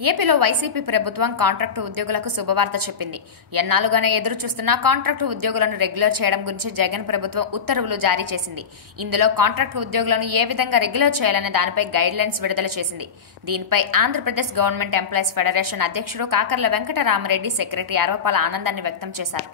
ఏపీలో వైసీపీ ప్రభుత్వం కాంట్రాక్టు ఉద్యోగులకు శుభవార్త చెప్పింది. ఎన్నాళ్లుగానే ఎదురు చూస్తున్న కాంట్రాక్టు ఉద్యోగులను రెగ్యులర్ చేయడం గురించి జగన్ ప్రభుత్వం ఉత్తర్వులు జారీ చేసింది. ఇందులో కాంట్రాక్టు ఉద్యోగులను ఏ విధంగా రెగ్యులర్ చేయాలనే దానిపై గైడ్ లైన్స్ విడుదల చేసింది. దీనిపై ఆంధ్రప్రదేశ్ గవర్నమెంట్ ఎంప్లాయీస్ ఫెడరేషన్ అధ్యక్షుడు కాకర్ల వెంకటరామరెడ్డి, సెక్రటరీ అరవపాల ఆనందాన్ని వ్యక్తం చేశారు.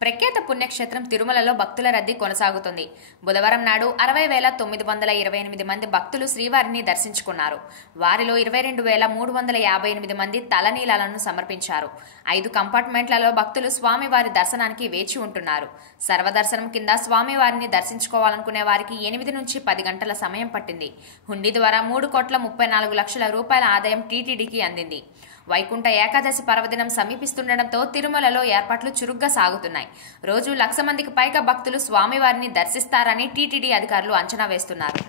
ప్రఖ్యాత పుణ్యక్షేత్రం తిరుమలలో భక్తుల రద్దీ కొనసాగుతుంది. బుధవారం నాడు 60,928 మంది భక్తులు శ్రీవారిని దర్శించుకున్నారు. వారిలో 22,358 మంది తలనీలాలను సమర్పించారు. 5 కంపార్ట్మెంట్లలో భక్తులు స్వామివారి దర్శనానికి వేచి ఉంటున్నారు. సర్వదర్శనం కింద స్వామివారిని దర్శించుకోవాలనుకునే వారికి 8 నుంచి 10 గంటల సమయం పట్టింది. హుండీ ద్వారా 3,34,00,000 రూపాయల ఆదాయం టీటీడీకి అందింది. వైకుంఠ ఏకాదశి పర్వదినం సమీపిస్తుండటంతో తిరుమలలో ఏర్పాట్లు చురుగ్గా సాగుతున్నాయి. రోజు 1,00,000 మందికి పైగా భక్తులు స్వామివారిని దర్శిస్తారని టీటీడీ అధికారులు అంచనా వేస్తున్నారు.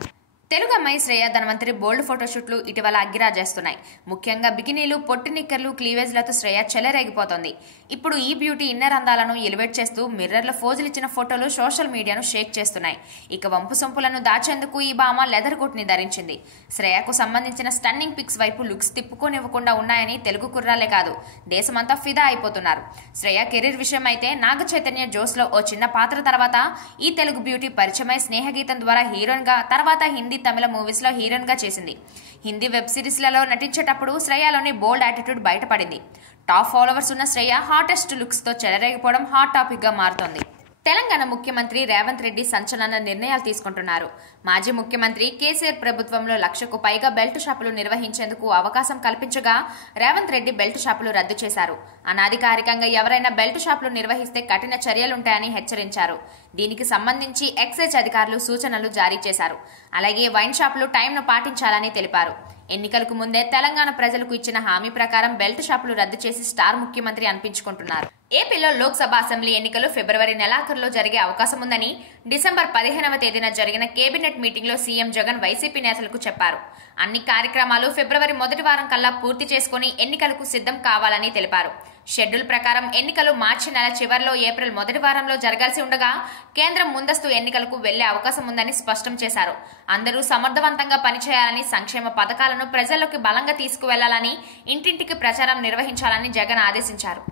తెలుగు అమ్మాయి శ్రేయ ధన్వంతరి బోల్డ్ ఫోటోషూట్లు ఇటీవల అగ్గిరాజేస్తున్నాయి. ముఖ్యంగా బికినీలు, పొట్టి నిక్కర్లు, క్లీవేజ్లతో శ్రేయ చెలరేగిపోతోంది. ఇప్పుడు ఈ బ్యూటీ ఇన్నర్ అందాలను ఎలివేట్ చేస్తూ మిర్రర్లో ఫోజులిచ్చిన ఫోటోలు సోషల్ మీడియాను షేక్ చేస్తున్నాయి. ఇక వంపు సొంపులను దాచేందుకు ఈ భామ లెదర్ కోట్ ని ధరించింది. శ్రేయకు సంబంధించిన స్టన్నింగ్ పిక్స్ వైపు లుక్స్ తిప్పుకోనివ్వకుండా ఉన్నాయని తెలుగు కుర్రాలే కాదు, దేశమంతా ఫిదా అయిపోతున్నారు. శ్రేయ కెరీర్ విషయం అయితే నాగ చైతన్య జోస్లో ఓ చిన్న పాత్ర తర్వాత ఈ తెలుగు బ్యూటీ పరిచయమై స్నేహగీతం ద్వారా హీరోయిన్ గా, తర్వాత హిందీ, తమిళ మూవీస్ లో హీరోయిన్ గా చేసింది. హిందీ వెబ్ సిరీస్ లలో నటించేటప్పుడు శ్రేయలోని బోల్డ్ యాటిట్యూడ్ బయటపడింది. టాప్ ఫాలోవర్స్ ఉన్న శ్రేయ హాటెస్ట్ లుక్స్ తో చెలరేగిపోవడం హాట్ టాపిక్ గా మారుతోంది. తెలంగాణ ముఖ్యమంత్రి రేవంత్ రెడ్డి సంచలన నిర్ణయాలు తీసుకుంటున్నారు. మాజీ ముఖ్యమంత్రి కేసీఆర్ ప్రభుత్వంలో 1,00,000కు పైగా బెల్ట్ షాపులు నిర్వహించేందుకు అవకాశం కల్పించగా రేవంత్ రెడ్డి బెల్ట్ షాపులు రద్దు చేశారు. అనాధికారికంగా ఎవరైనా బెల్ట్ షాపులు నిర్వహిస్తే కఠిన చర్యలుంటాయని హెచ్చరించారు. దీనికి సంబంధించి ఎక్సైజ్ అధికారులు సూచనలు జారీ చేశారు. అలాగే వైన్ షాపులు టైంను పాటించాలని తెలిపారు. ఎన్నికలకు ముందే తెలంగాణ ప్రజలకు ఇచ్చిన హామీ ప్రకారం బెల్ట్ షాపులు రద్దు చేసి స్టార్ ముఖ్యమంత్రి అనిపించుకుంటున్నారు. ఏపీలో లోక్సభ, అసెంబ్లీ ఎన్నికలు ఫిబ్రవరి నెలాఖరులో జరిగే అవకాశం ఉందని డిసెంబర్ 15వ తేదీన జరిగిన కేబినెట్ మీటింగ్లో సీఎం జగన్ వైసీపీ నేతలకు చెప్పారు. అన్ని కార్యక్రమాలు ఫిబ్రవరి మొదటి వారం కల్లా పూర్తి చేసుకుని ఎన్నికలకు సిద్ధం కావాలని తెలిపారు. షెడ్యూల్ ప్రకారం ఎన్నికలు మార్చి నెల చివరిలో, ఏప్రిల్ మొదటి వారంలో జరగాల్సి ఉండగా కేంద్రం ముందస్తు ఎన్నికలకు వెళ్లే అవకాశం ఉందని స్పష్టం చేశారు. అందరూ సమర్థవంతంగా పనిచేయాలని, సంక్షేమ పథకాలను ప్రజల్లోకి బలంగా తీసుకువెళ్లాలని, ఇంటింటికి ప్రచారం నిర్వహించాలని జగన్ ఆదేశించారు.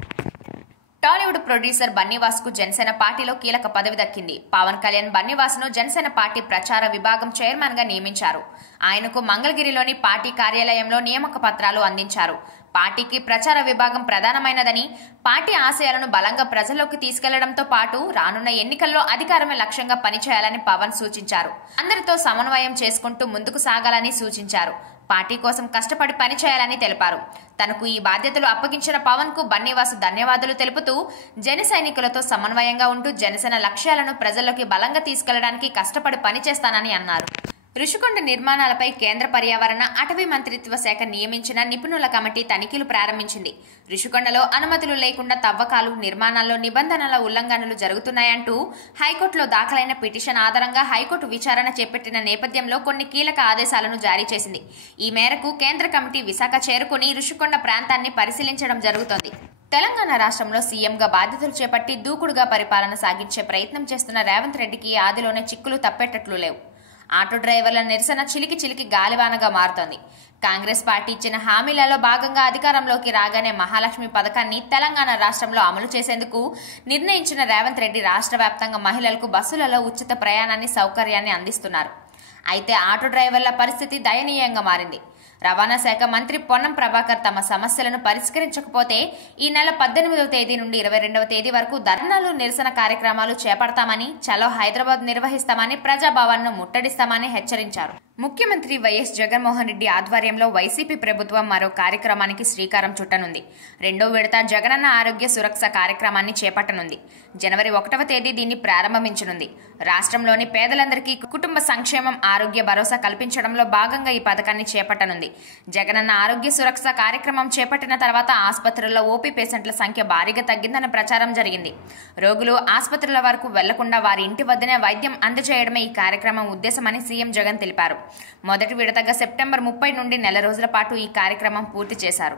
టాలీవుడ్ ప్రొడ్యూసర్ బన్నీవాస్ కు జనసేన పార్టీలో కీలక పదవి దక్కింది. పవన్ కళ్యాణ్ బన్నీవాస్ ను జనసేన పార్టీ ప్రచార విభాగం చైర్మన్ గా నియమించారు. ఆయనకు మంగళగిరిలోని పార్టీ కార్యాలయంలో నియామక పత్రాలు అందించారు. పార్టీకి ప్రచార విభాగం ప్రధానమైనదని, పార్టీ ఆశయాలను బలంగా ప్రజల్లోకి తీసుకెళ్లడంతో పాటు రానున్న ఎన్నికల్లో అధికారమే లక్ష్యంగా పనిచేయాలని పవన్ సూచించారు. అందరితో సమన్వయం చేసుకుంటూ ముందుకు సాగాలని సూచించారు. పార్టీ కోసం కష్టపడి పనిచేయాలని తెలిపారు. తనకు ఈ బాధ్యతలు అప్పగించిన పవన్ కు బన్నీవాసు ధన్యవాదాలు తెలుపుతూ జన సైనికులతో సమన్వయంగా ఉంటూ జనసేన లక్ష్యాలను ప్రజల్లోకి బలంగా తీసుకెళ్లడానికి కష్టపడి పనిచేస్తానని అన్నారు. రుషికొండ నిర్మాణాలపై కేంద్ర పర్యావరణ, అటవీ మంత్రిత్వ శాఖ నియమించిన నిపుణుల కమిటీ తనిఖీలు ప్రారంభించింది. రుషికొండలో అనుమతులు లేకుండా తవ్వకాలు, నిర్మాణాల్లో నిబంధనల ఉల్లంఘనలు జరుగుతున్నాయంటూ హైకోర్టులో దాఖలైన పిటిషన్ ఆధారంగా హైకోర్టు విచారణ చేపట్టిన నేపథ్యంలో కొన్ని కీలక ఆదేశాలను జారీ చేసింది. ఈ మేరకు కేంద్ర కమిటీ విశాఖ చేరుకుని రుషికొండ ప్రాంతాన్ని పరిశీలించడం జరుగుతోంది. తెలంగాణ రాష్ట్రంలో సీఎంగా బాధ్యతలు చేపట్టి దూకుడుగా పరిపాలన సాగించే ప్రయత్నం చేస్తున్న రేవంత్ రెడ్డికి ఆదిలోనే చిక్కులు తప్పేటట్లు లేవు. ఆటో డ్రైవర్ల నిరసన చిలికి చిలికి గాలివానగా మారుతోంది. కాంగ్రెస్ పార్టీ ఇచ్చిన హామీలలో భాగంగా అధికారంలోకి రాగానే మహాలక్ష్మి పథకాన్ని తెలంగాణ రాష్ట్రంలో అమలు చేసేందుకు నిర్ణయించిన రేవంత్ రెడ్డి రాష్ట్ర వ్యాప్తంగా మహిళలకు బస్సులలో ఉచిత ప్రయాణాన్ని సౌకర్యాన్ని అందిస్తున్నారు. అయితే ఆటో డ్రైవర్ల పరిస్థితి దయనీయంగా మారింది. రవాణా శాఖ మంత్రి పొన్నం ప్రభాకర్ తమ సమస్యలను పరిష్కరించకపోతే ఈ నెల 18వ తేదీ నుండి 22వ తేదీ వరకు ధర్నాలు, నిరసన కార్యక్రమాలు చేపడతామని, చలో హైదరాబాద్ నిర్వహిస్తామని, ప్రజాభవన్ను ముట్టడిస్తామని హెచ్చరించారు. ముఖ్యమంత్రి వైఎస్ జగన్మోహన్ రెడ్డి ఆధ్వర్యంలో వైసీపీ ప్రభుత్వం మరో కార్యక్రమానికి శ్రీకారం చుట్టనుంది. 2వ విడత జగనన్న ఆరోగ్య సురక్ష కార్యక్రమాన్ని చేపట్టనుంది. జనవరి 1వ తేదీ దీన్ని ప్రారంభించనుంది. రాష్ట్రంలోని పేదలందరికీ కుటుంబ సంక్షేమం, ఆరోగ్య భరోసా కల్పించడంలో భాగంగా ఈ పథకాన్ని చేపట్టనుంది. జగనన్న ఆరోగ్య సురక్ష కార్యక్రమం చేపట్టిన తర్వాత ఆసుపత్రుల్లో ఓపీ పేషెంట్ల సంఖ్య భారీగా తగ్గిందన్న ప్రచారం జరిగింది. రోగులు ఆసుపత్రుల వరకు వెళ్లకుండా వారి ఇంటి వద్దనే వైద్యం అందజేయడమే ఈ కార్యక్రమం ఉద్దేశమని సీఎం జగన్ తెలిపారు. మొదటి విడతగా సెప్టెంబర్ 30 నుండి నెల రోజుల పాటు ఈ కార్యక్రమం పూర్తి చేశారు.